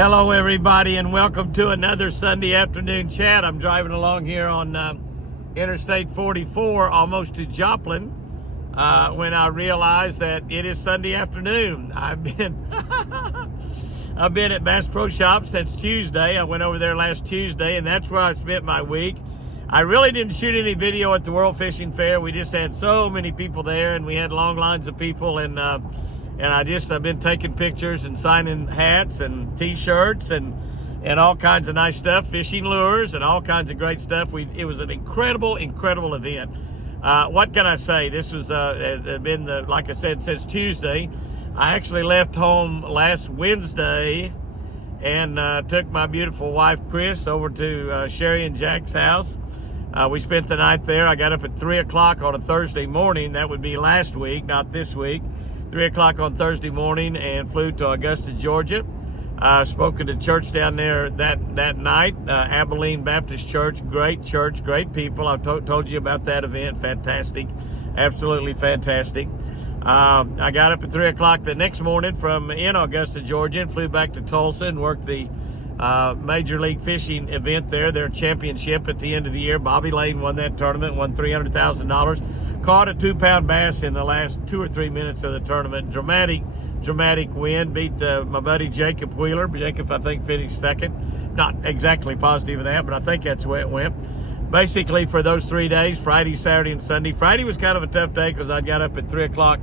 Hello everybody, and welcome to another Sunday afternoon chat. I'm driving along here on Interstate 44 almost to Joplin when I realized that it is Sunday afternoon. I've been at Bass Pro Shop since Tuesday. I went over there last Tuesday, and that's where I spent my week. I really didn't shoot any video at the World Fishing Fair. We just had so many people there, and we had long lines of people, and I've been taking pictures and signing hats and t-shirts and all kinds of nice stuff, fishing lures and all kinds of great stuff. It was an incredible event. What can I say? This was been like I said, since Tuesday. I actually left home last Wednesday and took my beautiful wife Chris over to Sherry and Jack's house. We spent the night there. I got up at 3 o'clock on a Thursday morning. That would be last week, not this week. 3 o'clock on Thursday morning, and flew to Augusta, Georgia. Spoke at a church down there that night, Abilene Baptist Church, great people. I told you about that event. Fantastic, absolutely fantastic. I got up at 3 o'clock the next morning in Augusta, Georgia, and flew back to Tulsa and worked the Major League Fishing event there, their championship at the end of the year. Bobby Lane won that tournament, won $300,000. Caught a 2-pound bass in the last 2 or 3 minutes of the tournament. Dramatic win. Beat my buddy Jacob Wheeler. Jacob, I think, finished second. Not exactly positive of that, but I think that's the way it went. Basically, for those 3 days, Friday, Saturday, and Sunday. Friday was kind of a tough day because I got up at 3 o'clock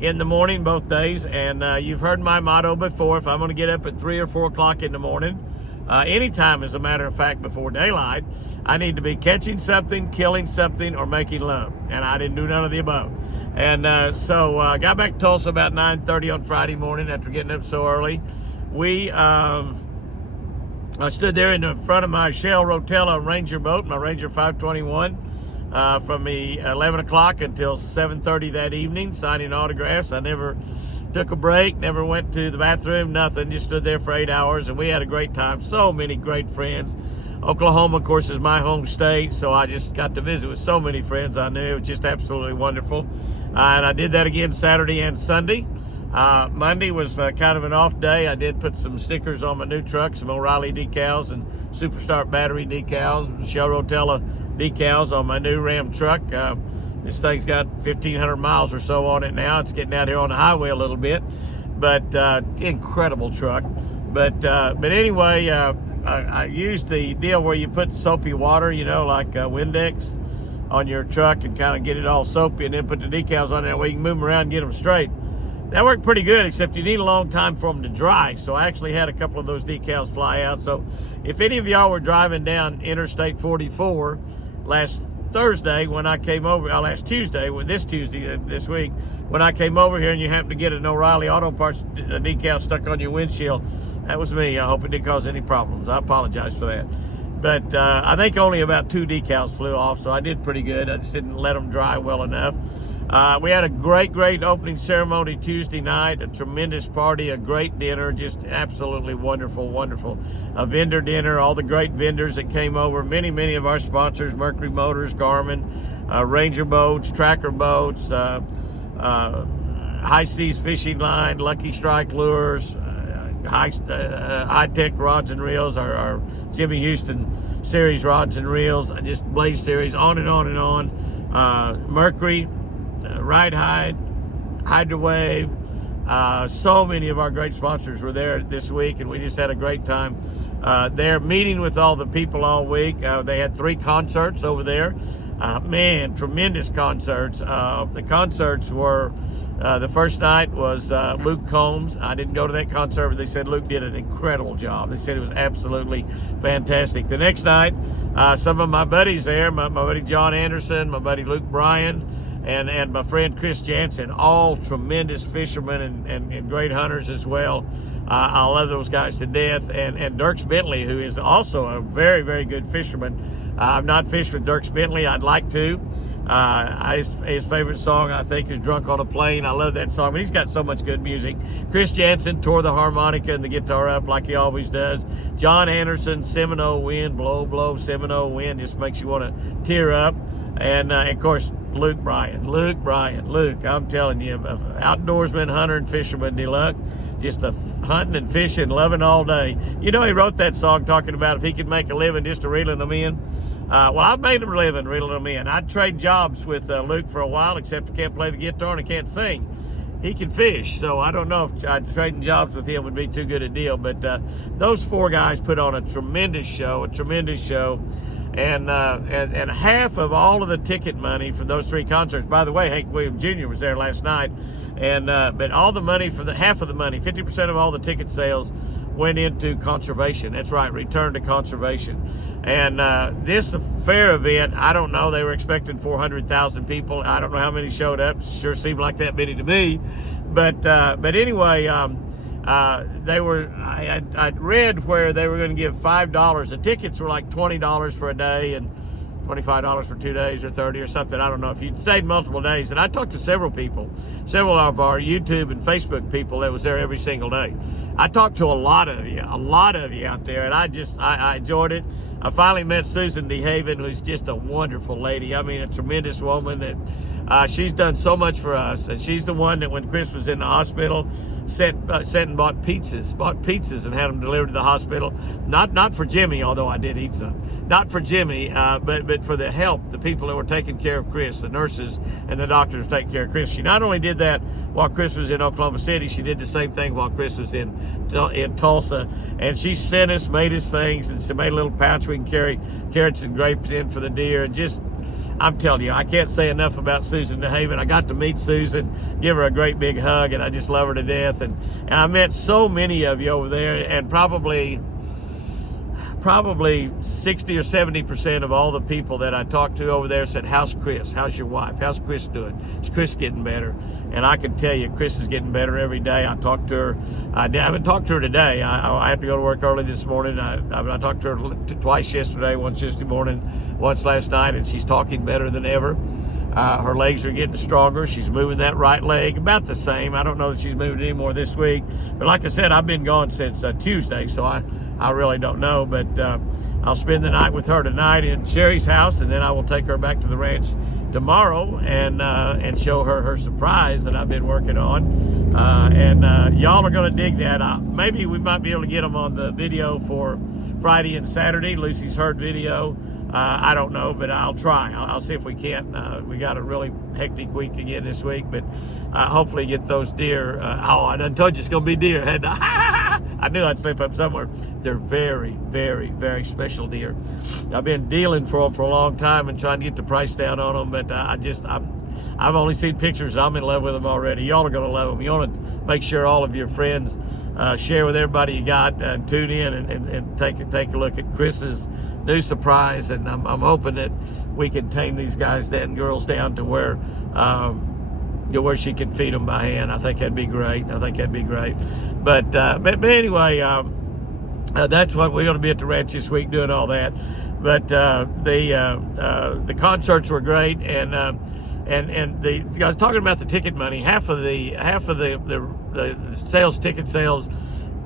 in the morning both days. And you've heard my motto before. If I'm going to get up at 3 or 4 o'clock in the morning, anytime, as a matter of fact, before daylight, I need to be catching something, killing something, or making love. And I didn't do none of the above. And so I got back to Tulsa about 9:30 on Friday morning after getting up so early. I stood there in the front of my Shell Rotella Ranger boat, my Ranger 521, from the 11 o'clock until 7:30 that evening, signing autographs. I never took a break, never went to the bathroom, nothing. Just stood there for 8 hours, and we had a great time. So many great friends. Oklahoma, of course, is my home state, so I just got to visit with so many friends I knew. It was just absolutely wonderful. And I did that again Saturday and Sunday. Monday was kind of an off day. I did put some stickers on my new truck, some O'Reilly decals and Superstart battery decals, Shell Rotella decals on my new Ram truck. This thing's got 1,500 miles or so on it now. It's getting out here on the highway a little bit, but incredible truck. But anyway, I used the deal where you put soapy water, like Windex on your truck and kind of get it all soapy, and then put the decals on there where you can move them around and get them straight. That worked pretty good, except you need a long time for them to dry. So I actually had a couple of those decals fly out. So if any of y'all were driving down Interstate 44 last Thursday when I came over, last Tuesday, this week, when I came over here and you happened to get an O'Reilly Auto Parts decal stuck on your windshield, that was me. I hope it didn't cause any problems. I apologize for that. But I think only about 2 decals flew off, so I did pretty good. I just didn't let them dry well enough. We had a great opening ceremony Tuesday night, a tremendous party, a great dinner, just absolutely wonderful. A vendor dinner, all the great vendors that came over, many of our sponsors, Mercury Motors, Garmin, Ranger Boats, Tracker Boats, High Seas Fishing Line, Lucky Strike Lures, high-tech rods and reels, our Jimmy Houston series rods and reels, just Blaze series, on and on. Mercury, Ride Hide, Hydrowave, so many of our great sponsors were there this week, and we just had a great time there, meeting with all the people all week. They had 3 concerts over there. Tremendous concerts. The concerts were, the first night was Luke Combs. I didn't go to that concert, but they said Luke did an incredible job. They said it was absolutely fantastic. The next night, some of my buddies there, my buddy John Anderson, my buddy Luke Bryan, and my friend Chris Jansen, all tremendous fishermen and great hunters as well. I love those guys to death. And Dirks Bentley, who is also a very good fisherman. I've not fished with Dirks Bentley. I'd like to. His favorite song, I think, is Drunk on a Plane. I love that song, but he's got so much good music. Chris Jansen tore the harmonica and the guitar up like he always does. John Anderson, Seminole Wind, blow, Seminole Wind, just makes you want to tear up. And, of course, Luke Bryan. Luke, I'm telling you, outdoorsman, hunter, and fisherman deluxe. just a hunting and fishing, loving all day. You know, he wrote that song talking about if he could make a living just to reeling them in. Well, I've made a living reeling them in. I'd trade jobs with Luke for a while, except he can't play the guitar and he can't sing. He can fish, so I don't know if trading jobs with him would be too good a deal. But those four guys put on a tremendous show, and half of all of the ticket money for those three concerts. By the way, Hank Williams Jr. was there last night, and but all the money for half of the money, 50% of all the ticket sales, went into conservation. That's right, return to conservation. And this fair event, I don't know, they were expecting 400,000 people. I don't know how many showed up. Sure seemed like that many to me. But anyway, they were. I read where they were going to give $5. The tickets were like $20 for a day and $25 for 2 days or 30 or something. I don't know. If you'd stayed multiple days, and I talked to several people, several of our YouTube and Facebook people that was there every single day. I talked to a lot of you out there, and I enjoyed it. I finally met Susan DeHaven, who's just a wonderful lady. I mean, a tremendous woman that she's done so much for us. And she's the one that when Chris was in the hospital, sent and bought pizzas and had them delivered to the hospital. Not for Jimmy, although I did eat some. Not for Jimmy, but for the help, the people that were taking care of Chris, the nurses and the doctors taking care of Chris. She not only did that while Chris was in Oklahoma City, she did the same thing while Chris was in Tulsa. And she sent us, made us things, and she made a little pouch we can carry carrots and grapes in for the deer. And just, I'm telling you, I can't say enough about Susan DeHaven. I got to meet Susan, give her a great big hug, and I just love her to death. And I met so many of you over there, and probably 60 or 70% of all the people that I talked to over there said, how's Chris? How's your wife? How's Chris doing? Is Chris getting better? And I can tell you, Chris is getting better every day. I talked to her. I haven't talked to her today. I have to go to work early this morning. I talked to her twice yesterday, once yesterday morning, once last night, and she's talking better than ever. Her legs are getting stronger. She's moving that right leg about the same. I don't know that she's moving any more this week. But like I said, I've been gone since Tuesday, so I really don't know. But I'll spend the night with her tonight in Sherry's house, and then I will take her back to the ranch tomorrow and show her surprise that I've been working on. Y'all are going to dig that. Maybe we might be able to get them on the video for Friday and Saturday, Lucy's Herd video. I don't know, but I'll try. I'll see if we can't. We got a really hectic week again this week, but hopefully get those deer. I done told you it's going to be deer. I knew I'd slip up somewhere. They're very, very, very special deer. I've been dealing for them for a long time and trying to get the price down on them, but I've only seen pictures and I'm in love with them already. Y'all are going to love them. You want to make sure all of your friends share with everybody you got and tune in and take a look at Chris's new surprise. And I'm hoping that we can tame these guys and girls down to where she can feed them by hand. I think that'd be great. But anyway, that's what we're going to be at the ranch this week doing all that. But the concerts were great, and I was talking about the ticket money. Half of the ticket sales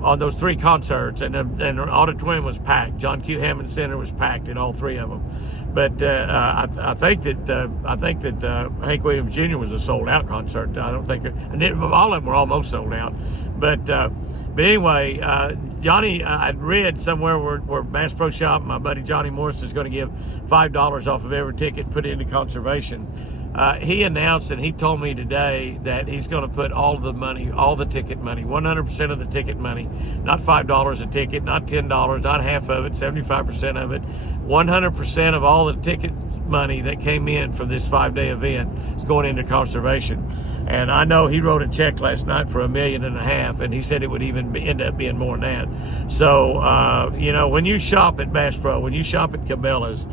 on those three concerts, and the auditorium was packed. John Q. Hammond Center was packed in all three of them. But I think that Hank Williams Jr. was a sold-out concert. I don't think, all of them were almost sold out. But anyway, Johnny, I'd read somewhere where Bass Pro Shop, my buddy Johnny Morris is going to give $5 off of every ticket, put it into conservation. He announced, and he told me today, that he's going to put all the money, all the ticket money, 100% of the ticket money, not $5 a ticket, not $10, not half of it, 75% of it, 100% of all the ticket money that came in from this 5-day event is going into conservation. And I know he wrote a check last night for $1.5 million, and he said it would even end up being more than that. So, when you shop at Bass Pro, when you shop at Cabela's,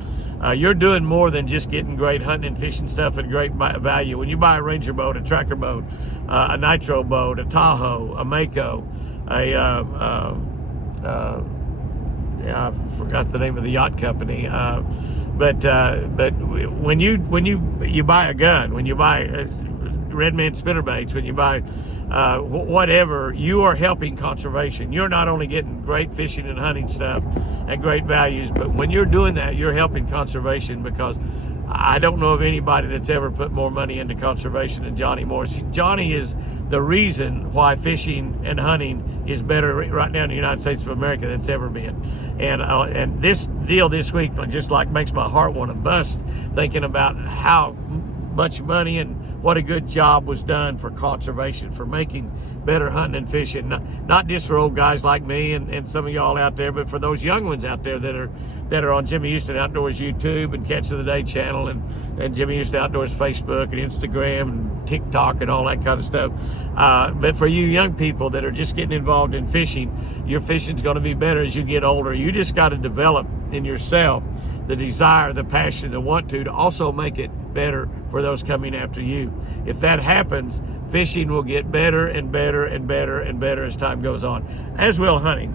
you're doing more than just getting great hunting and fishing stuff at great value. When you buy a Ranger boat, a tracker boat, a Nitro boat, a Tahoe, a Mako, I forgot the name of the yacht company. But when you buy a gun, when you buy Redman spinnerbaits, when you buy whatever, you are helping conservation. You're not only getting great fishing and hunting stuff and great values, but when you're doing that, you're helping conservation, because I don't know of anybody that's ever put more money into conservation than Johnny Morris. Johnny is the reason why fishing and hunting is better right now in the United States of America than it's ever been. And this deal this week just like makes my heart want to bust, thinking about how much money and what a good job was done for conservation, for making better hunting and fishing, not just for old guys like me and some of y'all out there, but for those young ones out there that are on Jimmy Houston Outdoors YouTube and Catch of the Day channel and Jimmy Houston Outdoors Facebook and Instagram and TikTok and all that kind of stuff. But for you young people that are just getting involved in fishing, your fishing's going to be better as you get older. You just got to develop in yourself the desire, the passion, the want to also make it better for those coming after you. If that happens, fishing will get better and better and better and better as time goes on, as will hunting.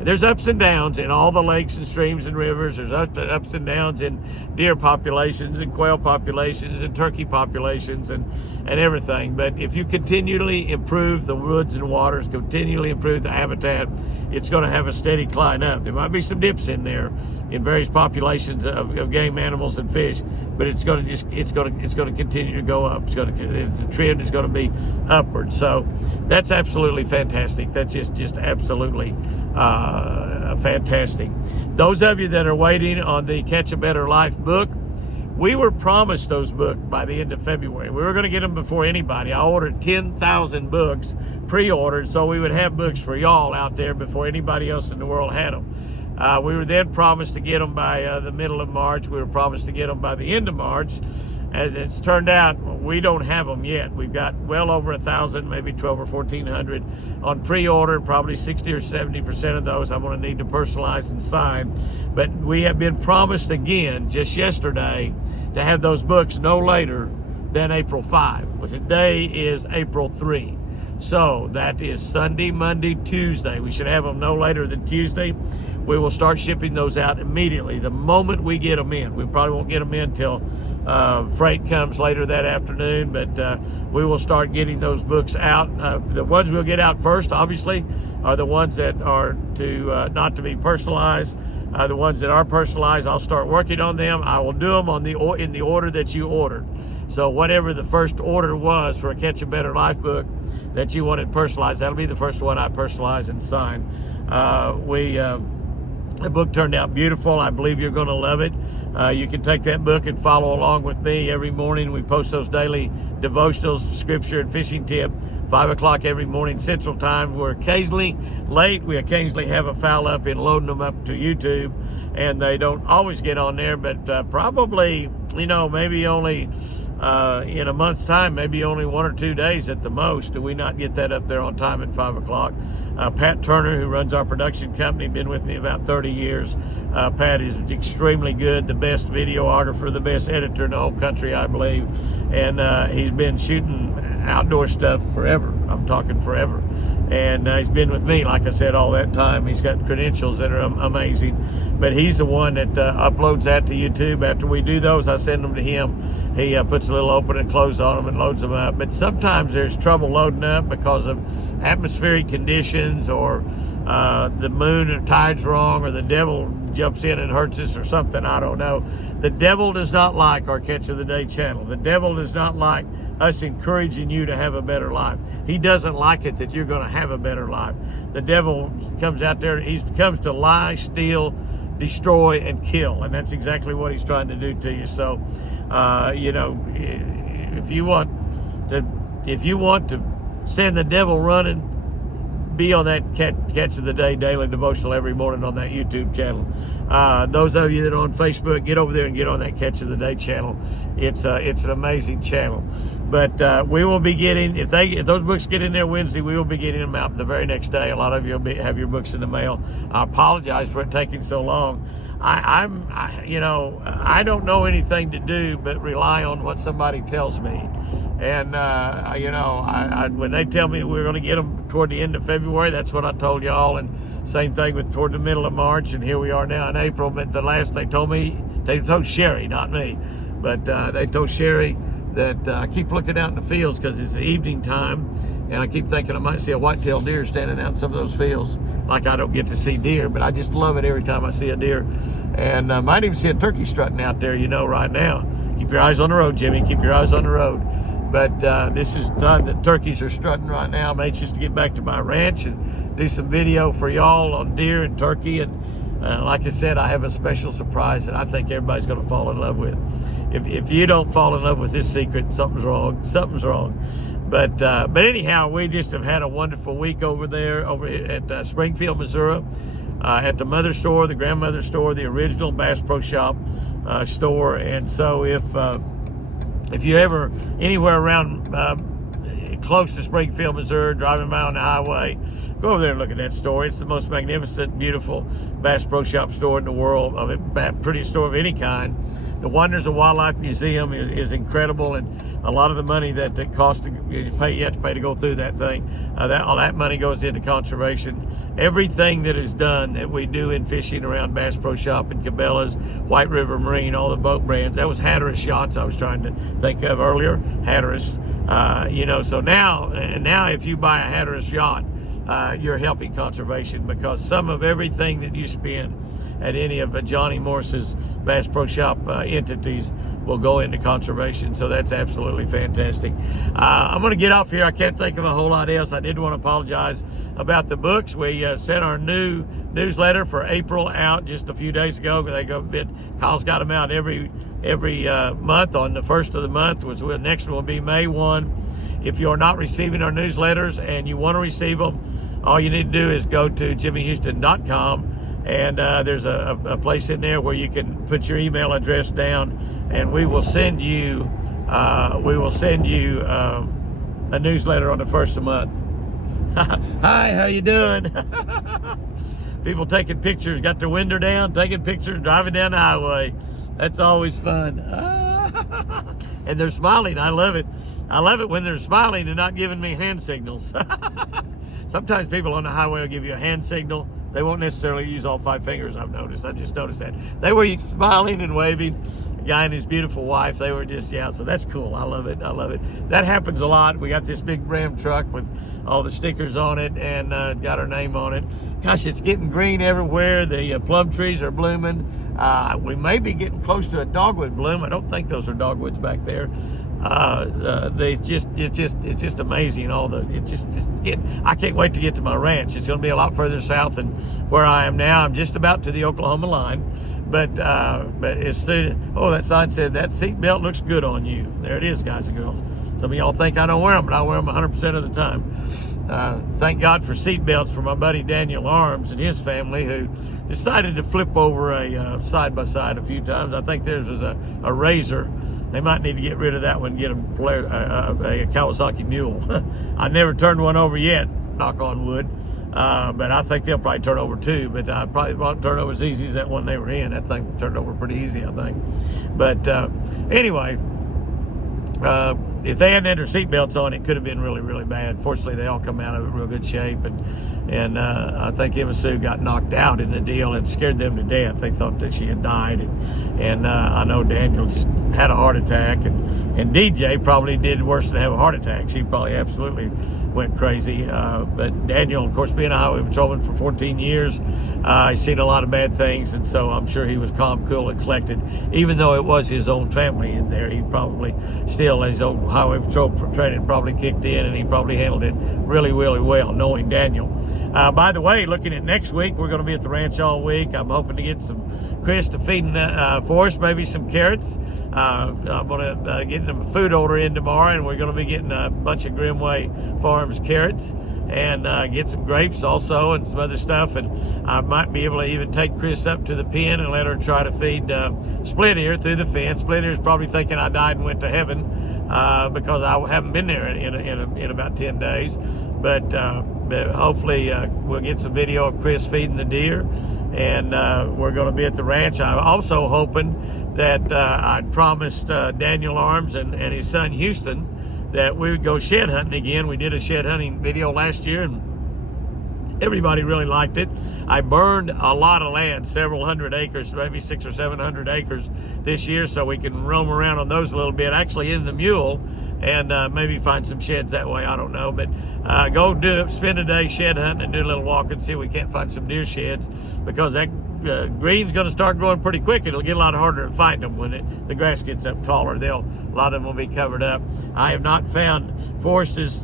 There's ups and downs in all the lakes and streams and rivers. There's ups and downs in deer populations and quail populations and turkey populations and everything. But if you continually improve the woods and waters, continually improve the habitat, it's going to have a steady climb up. There might be some dips in there in various populations of game animals and fish, but it's going to continue to go up. The trend is going to be upward. So that's absolutely fantastic. That's just absolutely fantastic. Those of you that are waiting on the Catch a Better Life book, we were promised those books by the end of February. We were going to get them before anybody. I ordered 10,000 books pre-ordered so we would have books for y'all out there before anybody else in the world had them. We were then promised to get them by the middle of March. We were promised to get them by the end of March. As it's turned out, we don't have them yet. We've got well over 1,000, maybe 12 or 1,400 on pre-order. Probably 60 or 70% of those I'm going to need to personalize and sign. But we have been promised again, just yesterday, to have those books no later than April 5. Well, today is April 3. So that is Sunday, Monday, Tuesday. We should have them no later than Tuesday. We will start shipping those out immediately the moment we get them in. We probably won't get them in till freight comes later that afternoon, but we will start getting those books out. The ones we'll get out first, obviously, are the ones that are not to be personalized. The ones that are personalized, I'll start working on them. I will do them in the order that you ordered. So whatever the first order was for a Catch a Better Life book that you wanted personalized, that'll be the first one I personalize and sign. The book turned out beautiful. I believe you're going to love it. You can take that book and follow along with me every morning. We post those daily devotionals, scripture, and fishing tip, 5 o'clock every morning Central Time. We're occasionally late. We occasionally have a foul up in loading them up to YouTube, and they don't always get on there, but probably, maybe only in a month's time, maybe only 1 or 2 days at the most, do we not get that up there on time at 5 o'clock. Pat Turner, who runs our production company, been with me about 30 years. Pat is extremely good, the best videographer, the best editor in the whole country, I believe. And he's been shooting outdoor stuff forever. I'm talking forever. And he's been with me, like I said, all that time. He's got credentials that are amazing. But he's the one that uploads that to YouTube. After we do those, I send them to him. He puts a little open and close on them and loads them up. But sometimes there's trouble loading up because of atmospheric conditions, or the moon or tide's wrong, or the devil jumps in and hurts us or something. I don't know. The devil does not like our Catch of the Day channel. The devil does not like us encouraging you to have a better life. He doesn't like it that you're going to have a better life. The devil comes out there, he comes to lie, steal, destroy, and kill, and that's exactly what he's trying to do to you. So, if you want to send the devil running, be on that Catch of the Day daily devotional every morning on that YouTube channel. Those of you that are on Facebook, get over there and get on that Catch of the Day channel. It's an amazing channel. But we will be getting, if those books get in there Wednesday, we will be getting them out the very next day. A lot of you will have your books in the mail. I apologize for it taking so long. I don't know anything to do but rely on what somebody tells me. And, when they tell me we're going to get them toward the end of February, that's what I told y'all. And same thing with toward the middle of March. And here we are now in April. But they told Sherry, not me. But they told Sherry that I keep looking out in the fields because it's the evening time. And I keep thinking I might see a white-tailed deer standing out in some of those fields. Like I don't get to see deer, but I just love it every time I see a deer. And I might even see a turkey strutting out there, right now. Keep your eyes on the road, Jimmy. Keep your eyes on the road. But this is done. The turkeys are strutting right now. I'm anxious to get back to my ranch and do some video for y'all on deer and turkey. And like I said, I have a special surprise that I think everybody's going to fall in love with. If you don't fall in love with this secret, something's wrong. Something's wrong. But anyhow, we just have had a wonderful week over there, over at Springfield, Missouri, at the mother store, the grandmother store, the original Bass Pro Shop store. And so if you're ever anywhere around close to Springfield, Missouri, driving by on the highway, go over there and look at that store. It's the most magnificent, beautiful Bass Pro Shop store in the world, prettiest store of any kind. The Wonders of Wildlife Museum is incredible, and a lot of the money that costs you have to pay to go through that thing, all that money goes into conservation. Everything that is done that we do in fishing around Bass Pro Shop and Cabela's, White River Marine, all the boat brands. That was Hatteras Yachts I was trying to think of earlier. Hatteras, so now if you buy a Hatteras yacht, you're helping conservation, because some of everything that you spend at any of Johnny Morse's Bass Pro Shop entities will go into conservation. So that's absolutely fantastic. I'm going to get off here. I can't think of a whole lot else. I did want to apologize about the books. We sent our new newsletter for April out just a few days ago. Kyle's got them out every month on the first of the month. The next one will be May 1. If you're not receiving our newsletters and you want to receive them, all you need to do is go to jimmyhouston.com. And there's a place in there where you can put your email address down, and we will send you a newsletter on the first of the month. Hi, how you doing? People taking pictures, got their window down, taking pictures, driving down the highway. That's always fun. And they're smiling. I love it. I love it when they're smiling and not giving me hand signals. Sometimes people on the highway will give you a hand signal. They won't necessarily use all 5 fingers, I've noticed. I just noticed that. They were smiling and waving. A guy and his beautiful wife, they were just, so that's cool. I love it. I love it. That happens a lot. We got this big Ram truck with all the stickers on it and got our name on it. Gosh, it's getting green everywhere. The plum trees are blooming. We may be getting close to a dogwood bloom. I don't think those are dogwoods back there. It's just amazing. I can't wait to get to my ranch. It's going to be a lot further south than where I am now. I'm just about to the Oklahoma line, but as soon, that sign said that seatbelt looks good on you. There it is, guys and girls. Some of y'all think I don't wear them, but I wear them 100% of the time. Thank God for seatbelts for my buddy Daniel Arms and his family, who decided to flip over a side-by-side a few times. I think theirs was a Razor. They might need to get rid of that one and get them a Kawasaki Mule. I never turned one over yet, knock on wood. But I think they'll probably turn over too. But I probably won't turn over as easy as that one they were in. That thing turned over pretty easy, I think. But anyway, if they hadn't had their seatbelts on, it could have been really, really bad. Fortunately, they all come out of it in real good shape. And I think Emma Sue got knocked out in the deal. It scared them to death. They thought that she had died. And I know Daniel just had a heart attack. And DJ probably did worse than have a heart attack. She probably absolutely went crazy. But Daniel, of course, being a highway patrolman for 14 years, he's seen a lot of bad things. And so I'm sure he was calm, cool, and collected. Even though it was his own family in there, he probably still, his old highway patrol training probably kicked in, and he probably handled it really, really well, knowing Daniel. By the way, looking at next week, we're going to be at the ranch all week. I'm hoping to get some Chris to feeding for us, maybe some carrots. I'm going to get them a food order in tomorrow, and we're going to be getting a bunch of Grimway Farms carrots and get some grapes also and some other stuff. And I might be able to even take Chris up to the pen and let her try to feed Split Ear through the fence. Split Ear's probably thinking I died and went to heaven because I haven't been there in about 10 days. But hopefully we'll get some video of Chris feeding the deer, and we're going to be at the ranch. I'm also hoping that I'd promised Daniel Arms and his son Houston that we would go shed hunting again. We did a shed hunting video last year, and everybody really liked it. I burned a lot of land, several hundred acres, maybe 600 or 700 acres this year, so we can roam around on those a little bit, actually in the mule, and maybe find some sheds that way. I don't know, but go spend a day shed hunting and do a little walking, see if we can't find some deer sheds, because that green's going to start growing pretty quick. It'll get a lot harder to find them when the grass gets up taller. A lot of them will be covered up. I have not found Forrest's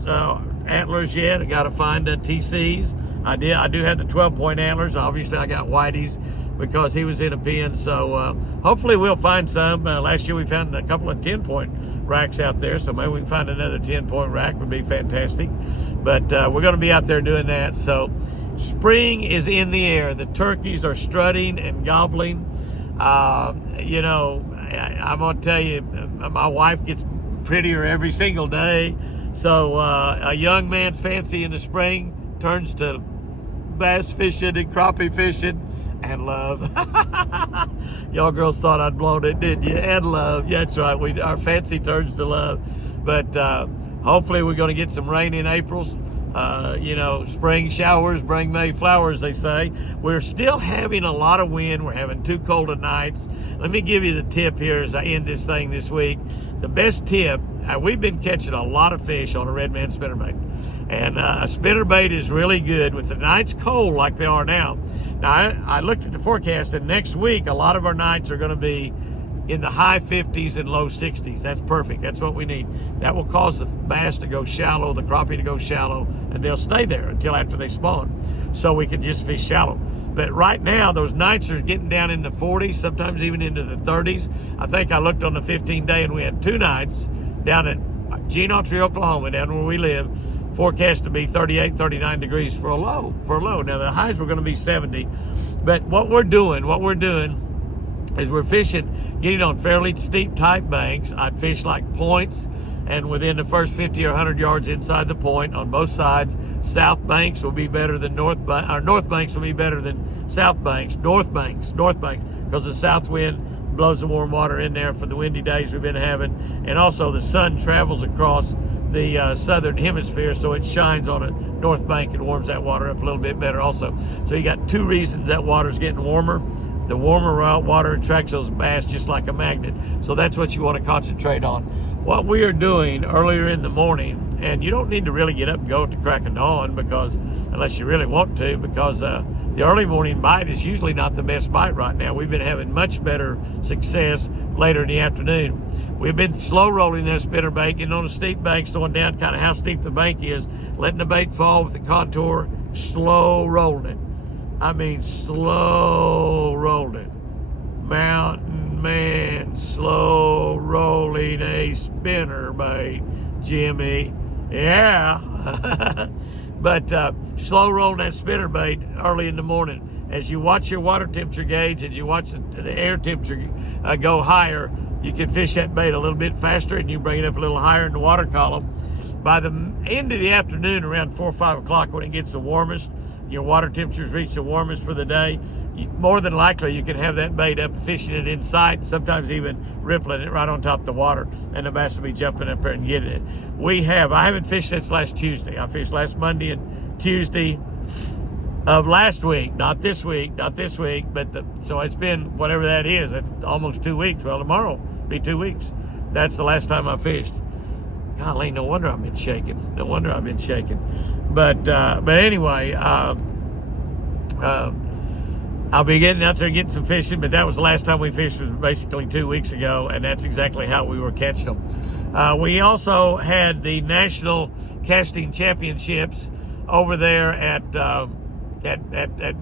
antlers yet. I got to find TC's. I do have the 12-point antlers. Obviously, I got Whitey's because he was in a pen. So hopefully we'll find some. Last year we found a couple of 10-point racks out there, so maybe we can find another 10-point rack. Would be fantastic. But we're going to be out there doing that. So spring is in the air. The turkeys are strutting and gobbling. You know, I'm going to tell you, my wife gets prettier every single day. So a young man's fancy in the spring turns to bass fishing and crappie fishing and love. Y'all girls thought I'd blown it, didn't you? And love. Yeah, that's right. Our fancy turns to love. But hopefully we're going to get some rain in April. You know, spring showers bring May flowers, they say. We're still having a lot of wind. We're having too cold of nights. Let me give you the tip here as I end this thing this week. The best tip, we've been catching a lot of fish on a redman spinnerbait. And a spinnerbait is really good with the nights cold like they are now. Now, I looked at the forecast, and next week, a lot of our nights are going to be in the high 50s and low 60s. That's perfect. That's what we need. That will cause the bass to go shallow, the crappie to go shallow, and they'll stay there until after they spawn. So we can just fish shallow. But right now, those nights are getting down in the 40s, sometimes even into the 30s. I think I looked on the 15-day, and we had 2 nights down at Genotree, Oklahoma, down where we live, forecast to be 38, 39 degrees for a low. Now, the highs were going to be 70. But what we're doing is we're fishing, getting on fairly steep type banks. I'd fish like points, and within the first 50 or 100 yards inside the point on both sides. South banks will be better than north banks will be better than south banks. North banks, because the south wind blows the warm water in there for the windy days we've been having. And also the sun travels across the southern hemisphere, so it shines on a north bank and warms that water up a little bit better also. So you got 2 reasons that water's getting warmer. The warmer water attracts those bass just like a magnet. So that's what you want to concentrate on. What we are doing earlier in the morning, and you don't need to really get up and go at the crack of dawn, because unless you really want to, because the early morning bite is usually not the best bite right now. We've been having much better success later in the afternoon. We've been slow rolling that spinnerbait, getting on the steep banks, going down kind of how steep the bank is, letting the bait fall with the contour, slow rolling it. I mean, slow rolling it. Mountain man, slow rolling a spinnerbait, Jimmy. Yeah. But slow rolling that spinnerbait early in the morning. As you watch your water temperature gauge, as you watch the air temperature go higher, you can fish that bait a little bit faster, and you bring it up a little higher in the water column. By the end of the afternoon, around 4 or 5 o'clock, when it gets the warmest, your water temperatures reach the warmest for the day, more than likely you can have that bait up, fishing it in sight, sometimes even rippling it right on top of the water, and the bass will be jumping up there and getting it. I haven't fished since last Tuesday. I fished last Monday and Tuesday of last week, not this week, but so it's been whatever that is. It's almost 2 weeks. Well, tomorrow will be 2 weeks. That's the last time I fished. Golly, no wonder I've been shaking. But anyway, I'll be getting out there and getting some fishing, but that was the last time we fished, was basically 2 weeks ago, and that's exactly how we were catching them. We also had the National Casting Championships over there at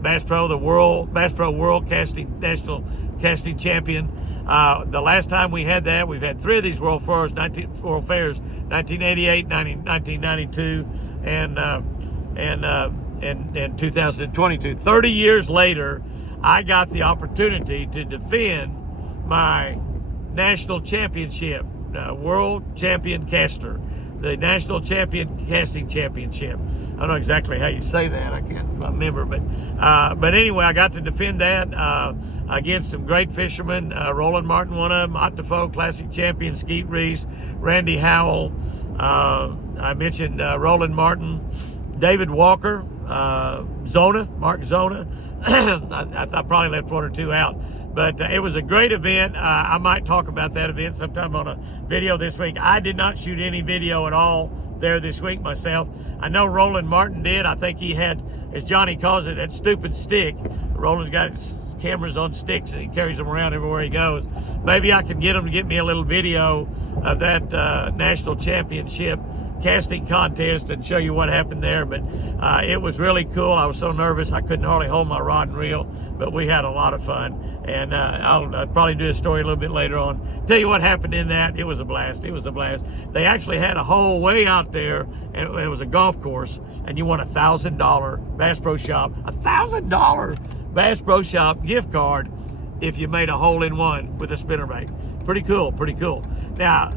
Bass Pro, the Bass Pro World Casting National Casting Champion. The last time we had that, we've had 3 of these World Fairs, 1988, 1992, and 2022. 30 years later, I got the opportunity to defend my national championship, world champion caster, the National Champion Casting Championship. I don't know exactly how you say that. I can't remember, but anyway, I got to defend that against some great fishermen. Roland Martin, one of them, Ott Defoe, Classic Champion, Skeet Reese, Randy Howell. I mentioned Roland Martin, David Walker, Mark Zona. I probably left 1 or 2 out. But it was a great event. I might talk about that event sometime on a video this week. I did not shoot any video at all there this week myself. I know Roland Martin did. I think he had, as Johnny calls it, that stupid stick. Roland's got his cameras on sticks and he carries them around everywhere he goes. Maybe I can get him to get me a little video of that national championship casting contest and show you what happened there. But it was really cool. I was so nervous I couldn't hardly hold my rod and reel, but we had a lot of fun. And I'll probably do a story a little bit later on. Tell you what happened in that. It was a blast. It was a blast. They actually had a hole way out there, and it was a golf course, and you won a $1,000 Bass Pro Shop, $1,000 Bass Pro Shop gift card if you made a hole-in-one with a spinnerbait. Pretty cool, pretty cool. Now,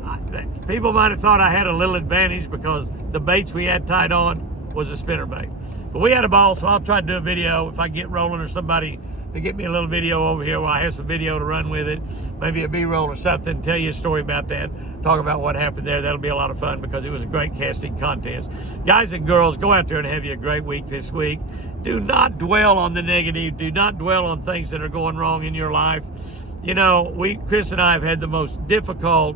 people might have thought I had a little advantage because the baits we had tied on was a spinnerbait. But we had a ball, so I'll try to do a video if I get rolling or somebody to get me a little video over here where I have some video to run with it, maybe a B-roll or something, tell you a story about that, talk about what happened there. That'll be a lot of fun because it was a great casting contest. Guys and girls, go out there and have you a great week this week. Do not dwell on the negative. Do not dwell on things that are going wrong in your life. You know, Chris and I have had the most difficult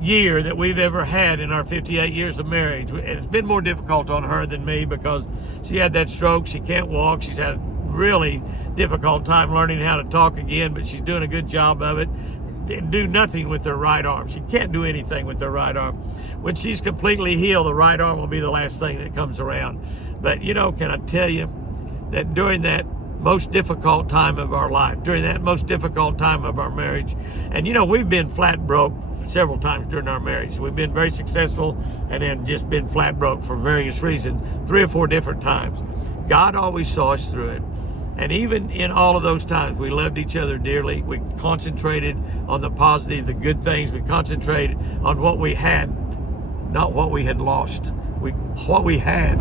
year that we've ever had in our 58 years of marriage. And it's been more difficult on her than me because she had that stroke. She can't walk. She's had a really difficult time learning how to talk again, but she's doing a good job of it. And do nothing with her right arm. She can't do anything with her right arm. When she's completely healed, the right arm will be the last thing that comes around. But, you know, can I tell you that during that most difficult time of our life, during that most difficult time of our marriage, and, you know, we've been flat broke several times during our marriage. We've been very successful and then just been flat broke for various reasons, 3 or 4 different times. God always saw us through it. And even in all of those times, we loved each other dearly. We concentrated on the positive, the good things. We concentrated on what we had, not what we had lost. What we had.